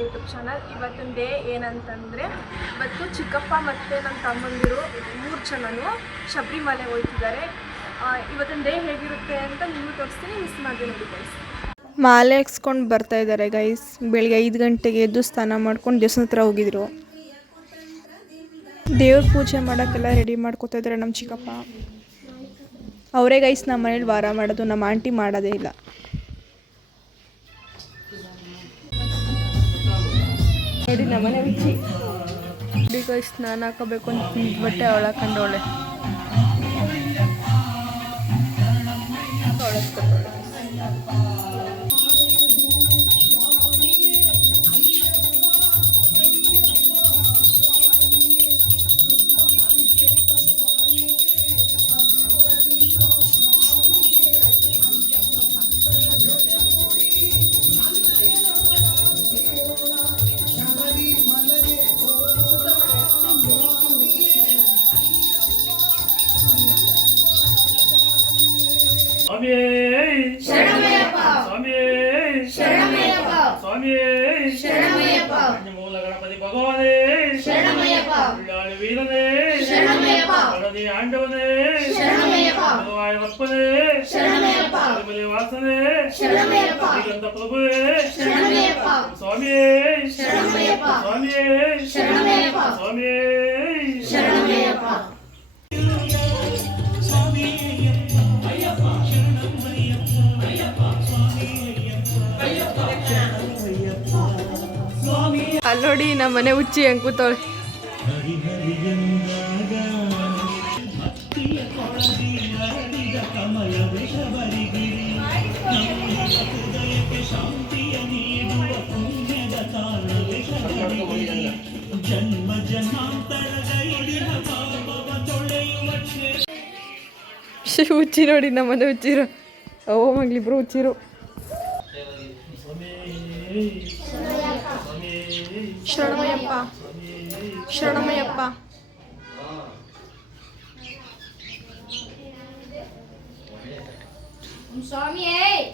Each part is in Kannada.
YouTube channel. ಇವತ್ತಿನ ಡೇ ಏನಂತಂದರೆ ಇವತ್ತು ಚಿಕ್ಕಪ್ಪ ಮತ್ತು ನನ್ನ ತಮ್ಮಂದಿರು 3 ಜನನು ಶಬರಿಮಲೆ ಹೋಗ್ತಿದ್ದಾರೆ. ಇವತ್ತಿನ ಡೇ ಹೇಗಿರುತ್ತೆ ಅಂತ ನೀವು ತೋರಿಸ್ತೀನಿ, ಮಿಸ್ ಮಾಡಿ ನೋಡಿ ಗೈಸ್. ಮಾಲೆ ಹಾಕ್ಸ್ಕೊಂಡು ಬರ್ತಾ ಇದ್ದಾರೆ ಗೈಸ್. ಬೆಳಿಗ್ಗೆ 5 ಗಂಟೆಗೆ ಎದ್ದು ಸ್ನಾನ ಮಾಡ್ಕೊಂಡು ದೇವಸ್ಥಾನ ಹತ್ರ ಹೋಗಿದ್ರು. ದೇವ್ರ ಪೂಜೆ ಮಾಡೋಕ್ಕೆಲ್ಲ ರೆಡಿ ಮಾಡ್ಕೋತಾ ಇದ್ದಾರೆ ನಮ್ಮ ಚಿಕ್ಕಪ್ಪ. ಅವರೇ ಗೈಸ್ ನಮ್ಮ ಮನೇಲಿ ವಾರ ಮಾಡೋದು, ನಮ್ಮ ಆಂಟಿ ಮಾಡೋದೇ ಇಲ್ಲ. ನೋಡಿ ನಮ್ಮನೆ ಹುಚ್ಚಿ ಗೈಸ್, ಸ್ನಾನ ಹಾಕೋಬೇಕು ಅಂತ ಬಟ್ಟೆ ಅವಳಾಕೊಂಡವಳೆ. ಸ್ವಾಮಿ ಶರಣಮಯ್ಯಪ್ಪ, ಸ್ವಾಮಿ ಶರಣಮಯ್ಯಪ್ಪ, ಸ್ವಾಮಿ ಶರಣಮಯ್ಯಪ್ಪ, ಮೂಲ ಗಣಪತಿ ಭಗವಾನೇ ಶರಣಮಯ್ಯಪ್ಪ, ಉಳ್ಳಾಳಿ ವೀರನೇ ಶರಣಮಯ್ಯಪ್ಪ, ಗಣಪತಿ ಆಂಡವನೇ ಶರಣಮಯ್ಯಪ್ಪ, ಭಗವಾಯಪ್ಪನೇ ಶರಣಮಯ್ಯಪ್ಪ, ತಿರುಮಲೆ ವಾಸನೇ ಶರಣಮಯ್ಯಪ್ಪ, ಶ್ರೀಗಂಧ ಪ್ರಭುವೇ ಶರಣಮಯ್ಯಪ್ಪ, ಸ್ವಾಮಿ ಶರಣಮಯ್ಯಪ್ಪ, ಸ್ವಾಮಿ ಶರಣಮಯ್ಯಪ್ಪ, ಸ್ವಾಮಿ ಶರಣಮಯ್ಯಪ್ಪ. ಅಲ್ಲಿ ನೋಡಿ ನಮ್ಮ ಮನೆ ಹುಚ್ಚಿ ಹೆಂಗ್ ಕೂತವಳೆ. ಹುಚ್ಚಿ ನೋಡಿ ನಮ್ಮ ಮನೆ ಹುಚ್ಚಿರು. ಓ ಮಗ್ಲಿಬ್ರು ಹುಚ್ಚಿರು. ಶರಣಮಯ್ಯಪ್ಪ, ಶರಣಮಯ್ಯಪ್ಪ,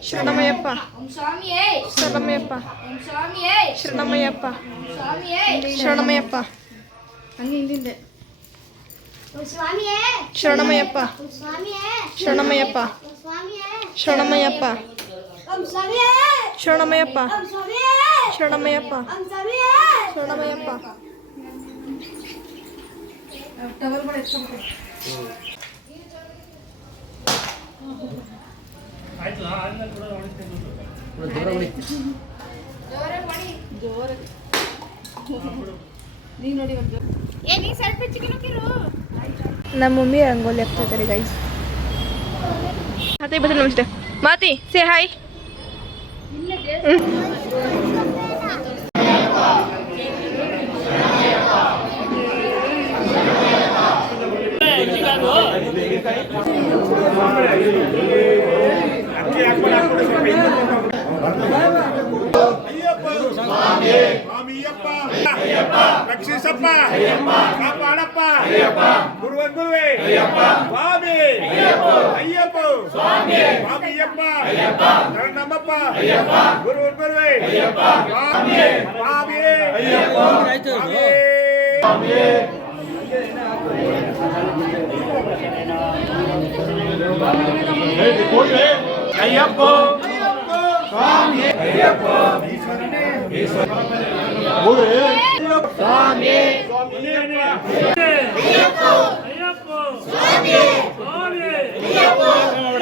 ಶರಣಮಯ್ಯಪ್ಪ, ಶರಣಮಯ್ಯಪ್ಪ, ಶರಣಮಯ್ಯಪ್ಪ, ಶರಣಮಯ್ಯಪ್ಪ, ಹಂಗೆ ಹಿಂದಿಂದೆ. ಶರಣಮಯ್ಯಪ್ಪ, ಶರಣಮಯ್ಯಪ್ಪ, ಶರಣಮಯ್ಯಪ್ಪ, ಶರಣಮಯ್ಯಪ್ಪ, ಶರಣಮಯ್ಯಪ್ಪ, ಶರಣಮಯ್ಯಪ್ಪ. ನಮ್ಮ ಮಮ್ಮಿ ರಂಗೋಲಿ ಹಾಕ್ತಾ ಇದ್ದಾರೆ ಗೈಸ್. ಮತ್ತೆ ಬದಲು ನಮಸ್ತೆ ಮಾತಿ ಸೇ ಹಾಯ್. ರಕ್ಷಿಸಪ್ಪ, ಕಾಪಾಡಪ್ಪ, ಗುರುವಂಗುವೆ ಸ್ವಾಮಿ ಅಯ್ಯಪ್ಪ, ಸ್ವಾಮಿಯಪ್ಪ, ಶರಣಮ್ಮಪ್ಪ, ಗುರುವಂಗುವೆ ಸ್ವಾಮಿ ಅಯ್ಯಪ್ಪ, ಸ್ವಾಮಿ ಅಯ್ಯಪ್ಪ,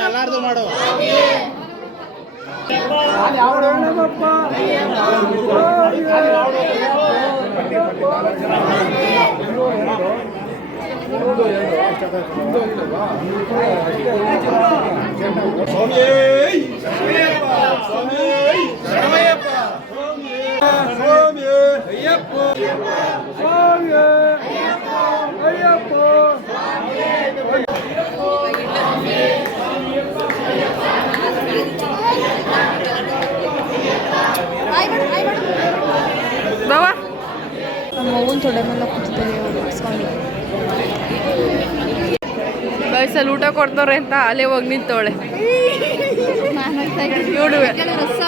ಎಲ್ಲಾರ್ದು ಮಾಡು. ನಮ್ಮ ಅವ್ವನ ತೊಡೆ ಮೇಲೆ ಕೂತಿದ್ದಾರೆ ಸ್ವಾಮಿ. ಬಸ್ಸಲ್ಲಿ ಊಟ ಕೊಡ್ತಾರೆ ಅಂತ ಅಲ್ಲೇ ಹೋಗಿ ನಿಂತವಳೆ. ಇವಳು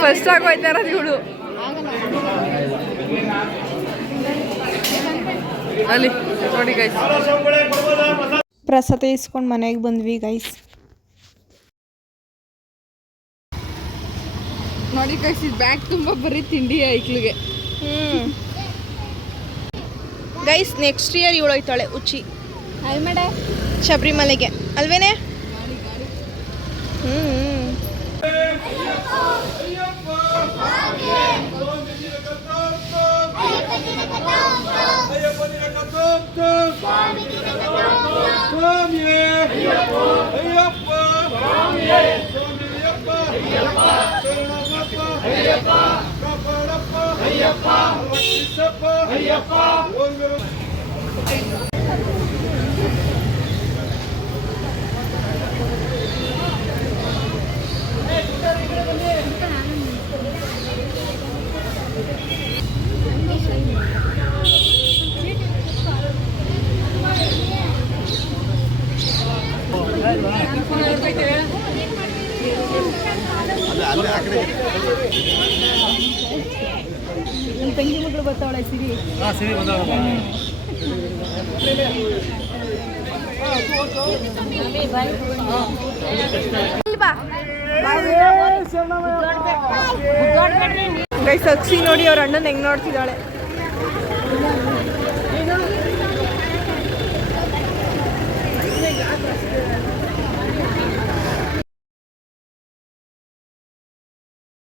ಫಸ್ಟ್ ಆಗಿ ಹೋಯ್ತಾರ ಇವಳು. ಅಲ್ಲಿ ನೋಡಿ ಗೈಸ್. ಪ್ರಸಾದ ಇಸ್ಕೊಂಡು ಮನೆಗೆ ಬಂದ್ವಿ ಗೈಸ್. ನೋಡಿ ಗೈಸ್, ಇದು ಬ್ಯಾಗ್ ತುಂಬ ಬರೀ ತಿಂಡಿ ಐಕ್ಳಿಗೆ. ಗೈಸ್ ನೆಕ್ಸ್ಟ್ ಇಯರ್ ಇವಳು ಹೋಯ್ತಾಳೆ ಉಚ್ಚಿ ಶಬರಿಮಲೆಗೆ ಅಲ್ವೇನೆ. ತಂಗಿ ಮಗಳು ಬರ್ತಾವಳೆ ಸಿರಿ. ಗೈಸ್ ಅಕ್ಷಿ ನೋಡಿ ಅವ್ರ ಅಣ್ಣನ ಹೆಂಗ್ ನೋಡ್ತಿದ್ದಾಳೆ.